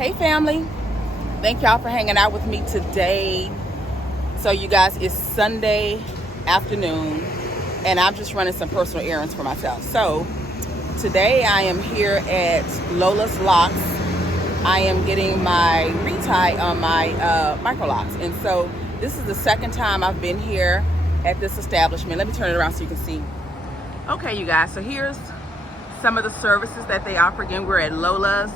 Hey family, thank y'all for hanging out with me today. So you guys, it's Sunday afternoon and I'm just running some personal errands for myself. So today I am here at Lola's Locks. I am getting my retie on my micro locks, and so this is the second time I've been here at this establishment. Let me turn it around so you can see. Okay you guys, so here's some of the services that they offer. Again, we're at Lola's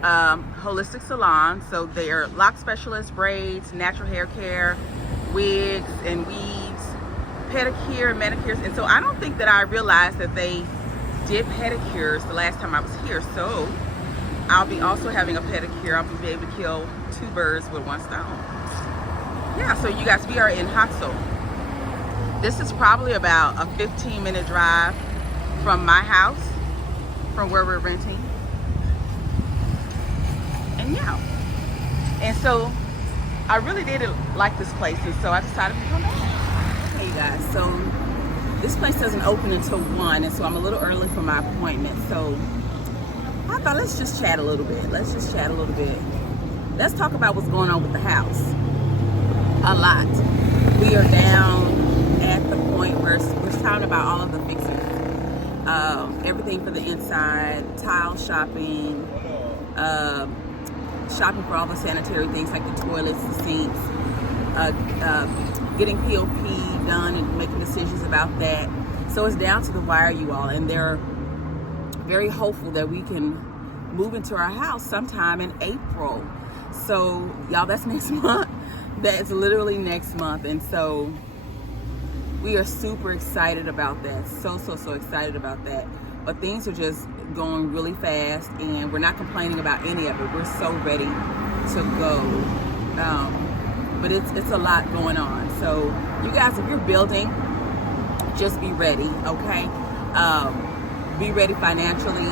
holistic salon. So they are lock specialists, braids, natural hair care, wigs and weaves, pedicure, manicures. And so I don't think that I realized that they did pedicures the last time I was here. So I'll be also having a pedicure. I'll be able to kill two birds with one stone. Yeah, so you guys, we are in Haxel. This is probably about a 15-minute drive from my house, from where we're renting. And yeah, and so I really did like this place, and so I decided to come back. Hey you guys, so this place doesn't open until 1, and so I'm a little early for my appointment. So I thought, let's just chat a little bit. Let's talk about what's going on with the house. A lot. We are down at the point where we're talking about all of the fixings. Everything for the inside, tile shopping, shopping for all the sanitary things like the toilets, the sinks, getting POP done and making decisions about that. So it's down to the wire, you all, and they're very hopeful that we can move into our house sometime in April. So y'all, that's next month. That's literally next month, and so we are super excited about that. So excited about that. But things are just going really fast, and we're not complaining about any of it. We're so ready to go. But it's a lot going on. So you guys, if you're building, just be ready, okay? Be ready financially.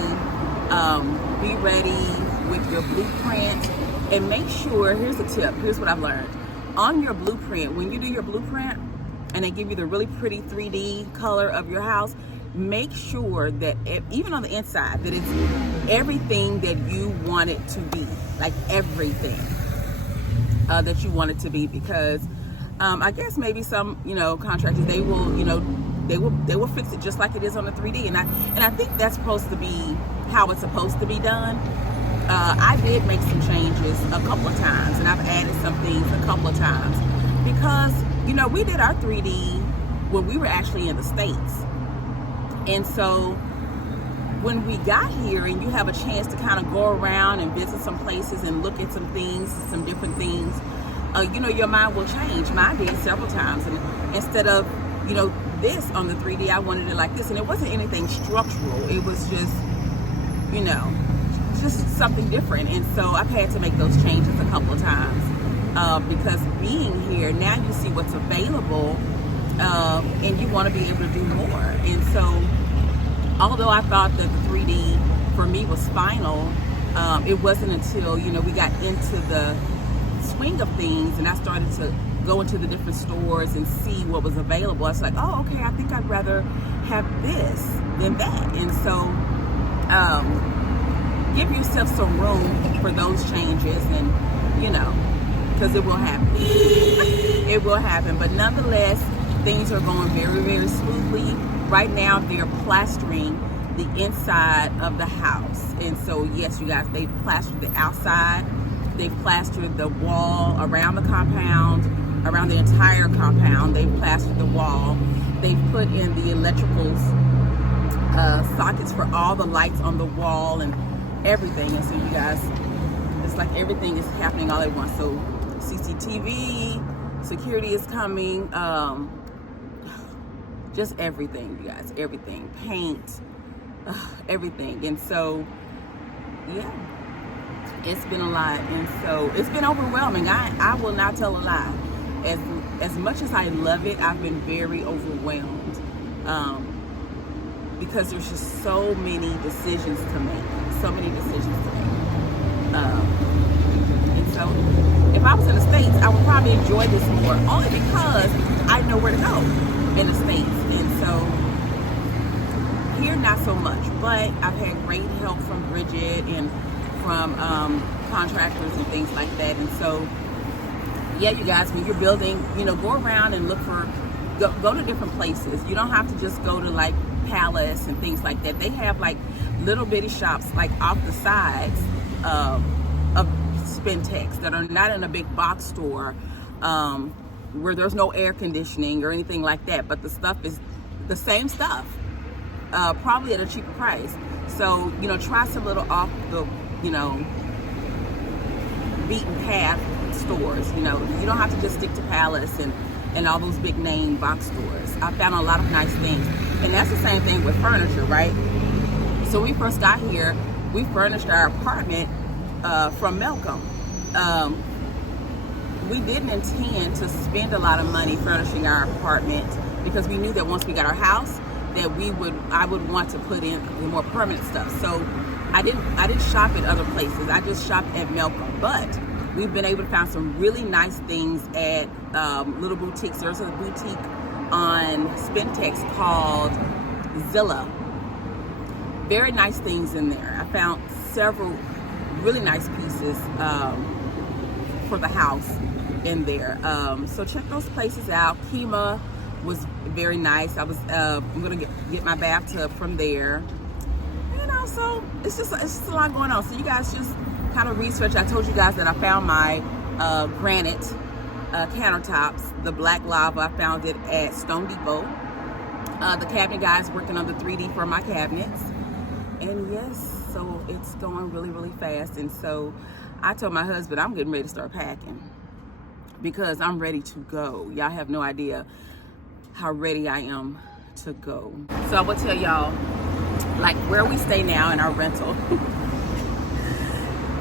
Be ready with your blueprint. And make sure, here's a tip. Here's what I've learned. On your blueprint, when you do your blueprint, and they give you the really pretty 3D color of your house, make sure that even on the inside, that it's everything that you want it to be, like everything that you want it to be. Because I guess maybe some contractors, they will fix it just like it is on the 3D, and I think that's supposed to be how it's supposed to be done. I did make some changes a couple of times, and I've added some things a couple of times because we did our 3D when we were actually in the States. And so when we got here and you have a chance to kind of go around and visit some places and look at some things, some different things, your mind will change. Mine did several times. And instead of, this on the 3D, I wanted it like this. And it wasn't anything structural. It was just, just something different. And so I've had to make those changes a couple of times because being here, now you see what's available. And you want to be able to do more. And so although I thought that the 3D for me was final, it wasn't until we got into the swing of things and I started to go into the different stores and see what was available. I was like, oh, okay, I think I'd rather have this than that. And so give yourself some room for those changes, and because it will happen. It will happen. But nonetheless, things are going very, very smoothly. Right now, they're plastering the inside of the house. And so, yes, you guys, they've plastered the outside. They've plastered the wall around the compound, around the entire compound. They've plastered the wall. They've put in the electrical sockets for all the lights on the wall and everything. And so, you guys, it's like everything is happening all at once. So, CCTV, security is coming. Just everything, you guys, everything, paint, everything. And so, yeah, it's been a lot. And so it's been overwhelming. I will not tell a lie. As much as I love it, I've been very overwhelmed because there's just so many decisions to make, and so if I was in the States, I would probably enjoy this more, only because I know where to go in the States. And so here, not so much, but I've had great help from Bridget and from contractors and things like that. And so, yeah, you guys, when you're building, go around and look for, go to different places. You don't have to just go to like Palace and things like that. They have like little bitty shops like off the sides of Spentex that are not in a big box store where there's no air conditioning or anything like that, but the stuff is the same stuff, probably at a cheaper price. So, try some little off the, beaten path stores. You don't have to just stick to Palace and all those big name box stores. I found a lot of nice things. And that's the same thing with furniture, right? So when we first got here, we furnished our apartment from Melcom. We didn't intend to spend a lot of money furnishing our apartment because we knew that once we got our house, that I would want to put in the more permanent stuff. So I didn't shop at other places. I just shopped at Melcom. But we've been able to find some really nice things at little boutiques. There's a boutique on Spentex called Zilla. Very nice things in there. I found several really nice pieces for the house in there. So check those places out. Kima was very nice. I'm gonna get my bathtub from there. So it's just a lot going on. So you guys just kind of research. I told you guys that I found my granite countertops, the black lava. I found it at Stone Depot. The cabinet guy's working on the 3D for my cabinets. And yes, so it's going really, really fast. And so I told my husband I'm getting ready to start packing because I'm ready to go. Y'all have no idea how ready I am to go. So I will tell y'all, like where we stay now in our rental.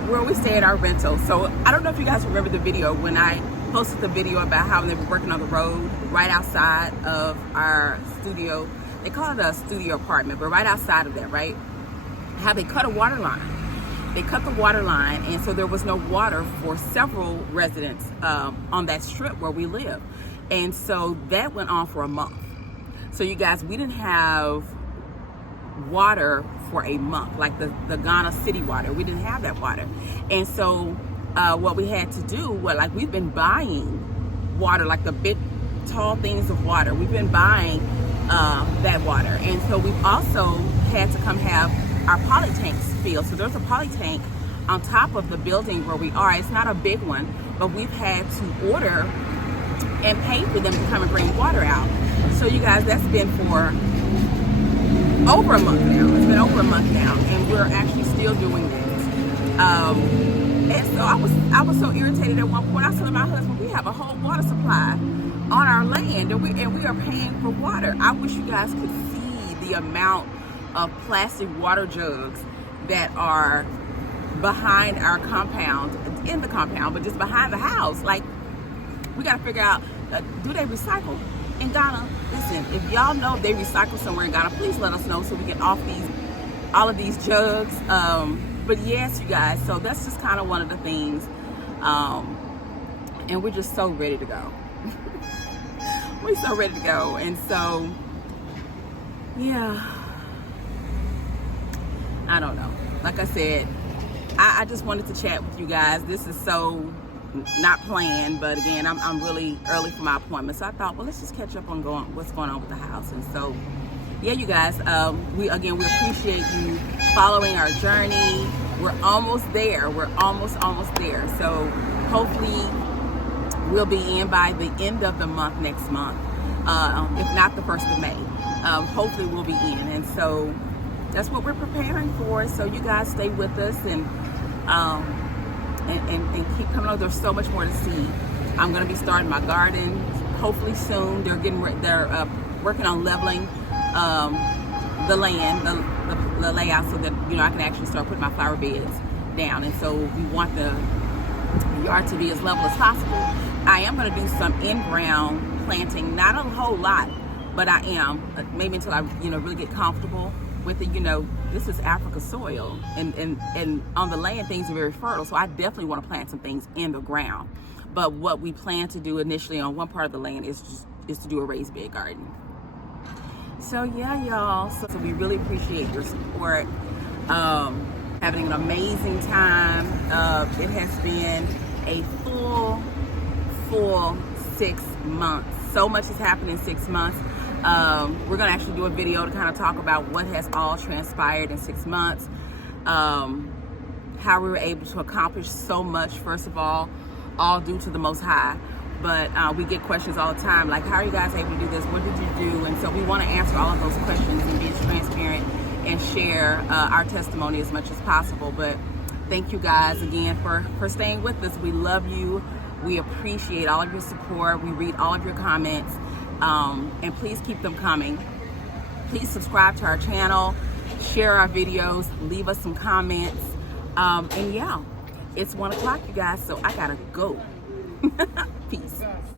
Where we stay at our rental. So I don't know if you guys remember the video when I posted the video about how they were working on the road right outside of our studio. They call it a studio apartment, but right outside of that, right? How they cut a water line. They cut the water line, and so there was no water for several residents on that strip where we live. And so that went on for a month. So you guys, we didn't have water for a month, like the Ghana city water. We didn't have that water. And so what we had to do, we've been buying water, like the big tall things of water. We've been buying that water. And so we've also had to come have our poly tanks filled. So there's a poly tank on top of the building where we are. It's not a big one, but we've had to order and pay for them to come and bring water out. So you guys, that's been for over a month now. It's been over a month now, and we're actually still doing this. And so I was so irritated at one point. I said to my husband, we have a whole water supply on our land, and we are paying for water. I wish you guys could see the amount of plastic water jugs that are behind our compound, in the compound, but just behind the house. Like, we got to figure out, do they recycle in Ghana? Listen, if y'all know if they recycle somewhere in Ghana, please let us know so we get off all of these jugs. But yes, you guys, so that's just kind of one of the things. And we're just so ready to go. We're so ready to go. And so, yeah, I don't know. Like I said, I just wanted to chat with you guys. This is so not planned, but again, I'm really early for my appointment, so I thought, well, let's just catch up on what's going on with the house. And so, yeah, you guys, we appreciate you following our journey. We're almost there. We're almost there. So hopefully we'll be in by the end of the month next month, if not the 1st of May. Hopefully we'll be in, and so that's what we're preparing for. So you guys stay with us and keep coming on. There's so much more to see. I'm going to be starting my garden hopefully soon. They're working on leveling the land, the layout, so that I can actually start putting my flower beds down. And so we want the yard to be as level as possible. I am going to do some in-ground planting, not a whole lot, but I am maybe until I really get comfortable with it. This is Africa soil, and on the land things are very fertile, so I definitely want to plant some things in the ground. But what we plan to do initially on one part of the land is to do a raised bed garden. So yeah, y'all, so we really appreciate your support. Have having an amazing time. It has been a full 6 months. So much has happened in 6 months. We're gonna actually do a video to kind of talk about what has all transpired in 6 months, how we were able to accomplish so much, first of all due to the Most High. But we get questions all the time, like, how are you guys able to do this? What did you do? And so we want to answer all of those questions and be transparent and share our testimony as much as possible. But thank you guys again for staying with us. We love you. We appreciate all of your support. We read all of your comments, and please keep them coming. Please subscribe to our channel, share our videos, leave us some comments. And yeah, it's 1 o'clock, you guys, so I gotta go. Peace.